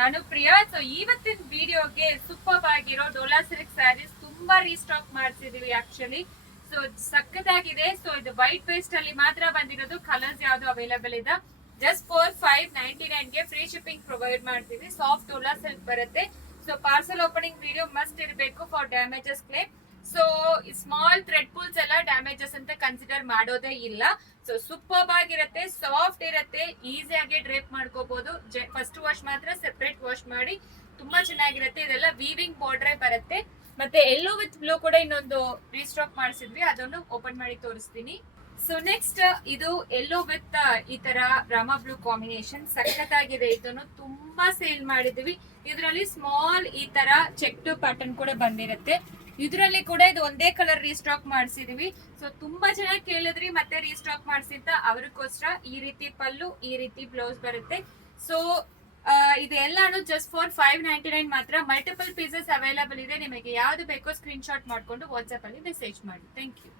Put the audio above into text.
ನಾನು ಪ್ರಿಯಾ. ಸೊ ಇವತ್ತಿನ ವಿಡಿಯೋಗೆ ಸೂಪರ್ ಆಗಿರೋ ಡೋಲಾ ಸಿಲ್ಕ್ ಸ್ಯಾರೀಸ್ ತುಂಬಾ ರೀಸ್ಟಾಕ್ ಮಾಡ್ತಿದೀವಿ ಆಕ್ಚುಲಿ. ಸೊ ಸಕ್ಕತ್ತಾಗಿದೆ. ಸೊ ಇದು ವೈಟ್ ಪೇಸ್ಟ್ ಅಲ್ಲಿ ಮಾತ್ರ ಬಂದಿರೋದು, ಕಲರ್ಸ್ ಯಾವ್ದು ಅವೈಲೇಬಲ್ ಇದೆ. ಜಸ್ಟ್ ಫಾರ್ 599 ಗೆ ಫ್ರೀ ಶಿಪ್ಪಿಂಗ್ ಪ್ರೊವೈಡ್ ಮಾಡ್ತೀವಿ. ಸಾಫ್ಟ್ ಡೋಲಾ ಸಿಲ್ಕ್ ಬರುತ್ತೆ. So parcel opening video must ಇರಬೇಕು for damages claim. So small thread pulls ಎಲ್ಲ ಡ್ಯಾಮೇಜಸ್ ಅಂತ ಕನ್ಸಿಡರ್ ಮಾಡೋದೇ ಇಲ್ಲ. ಸೊ ಸೂಪರ್ ಆಗಿರುತ್ತೆ, ಸಾಫ್ಟ್ ಇರುತ್ತೆ, ಈಸಿಯಾಗಿ ಡ್ರೇಪ್ ಮಾಡ್ಕೋಬಹುದು. ಫಸ್ಟ್ ವಾಶ್ ಮಾತ್ರ ಸೆಪರೇಟ್ ವಾಶ್ ಮಾಡಿ, ತುಂಬಾ ಚೆನ್ನಾಗಿರುತ್ತೆ. ಇದೆಲ್ಲ ವೀವಿಂಗ್ ಬಾರ್ಡರ್ ಬರುತ್ತೆ. ಮತ್ತೆ ಎಲ್ಲೋ ವಿತ್ ಬ್ಲೂ ಕೂಡ ಇನ್ನೊಂದು ರೀಸ್ಟಾಕ್ ಮಾಡಿಸಿದ್ವಿ, ಅದನ್ನು ಓಪನ್ ಮಾಡಿ ತೋರಿಸ್ತೀನಿ. ಸೊ ನೆಕ್ಸ್ಟ್ ಇದು ಎಲ್ಲೋ ವಿತ್ ಈ ತರ ರಾಮಾ ಬ್ಲೂ ಕಾಂಬಿನೇಷನ್ ಸಖತ್ತಾಗಿದೆ. ಇದನ್ನು ತುಂಬಾ ಸೇಲ್ ಮಾಡಿದ್ವಿ. ಇದರಲ್ಲಿ ಸ್ಮಾಲ್ ಈ ತರ ಚೆಕ್ ಪ್ಯಾಟರ್ನ್ ಕೂಡ ಬಂದಿರುತ್ತೆ. ಇದರಲ್ಲಿ ಕೂಡ ಇದು ಒಂದೇ ಕಲರ್ ರೀಸ್ಟಾಕ್ ಮಾಡಿಸಿದೀವಿ. ಸೊ ತುಂಬಾ ಚೆನ್ನಾಗಿ ಕೇಳಿದ್ರಿ, ಮತ್ತೆ ರೀಸ್ಟಾಕ್ ಮಾಡಿಸಿದ್ದ ಅವ್ರಿಗೋಸ್ಕರ ಈ ರೀತಿ ಪಲ್ಲು, ಈ ರೀತಿ ಬ್ಲೌಸ್ ಬರುತ್ತೆ. ಸೊ ಇದೆಲ್ಲಾನು ಜಸ್ಟ್ ಫಾರ್ 599 ಮಾತ್ರ. ಮಲ್ಟಿಪಲ್ ಪೀಸಸ್ ಅವೈಲೇಬಲ್ ಇದೆ. ನಿಮಗೆ ಯಾವ್ದು ಬೇಕೋ ಸ್ಕ್ರೀನ್ ಶಾಟ್ ಮಾಡ್ಕೊಂಡು ವಾಟ್ಸ್ಆಪ್ ಅಲ್ಲಿ ಮೆಸೇಜ್ ಮಾಡಿ. Thank you.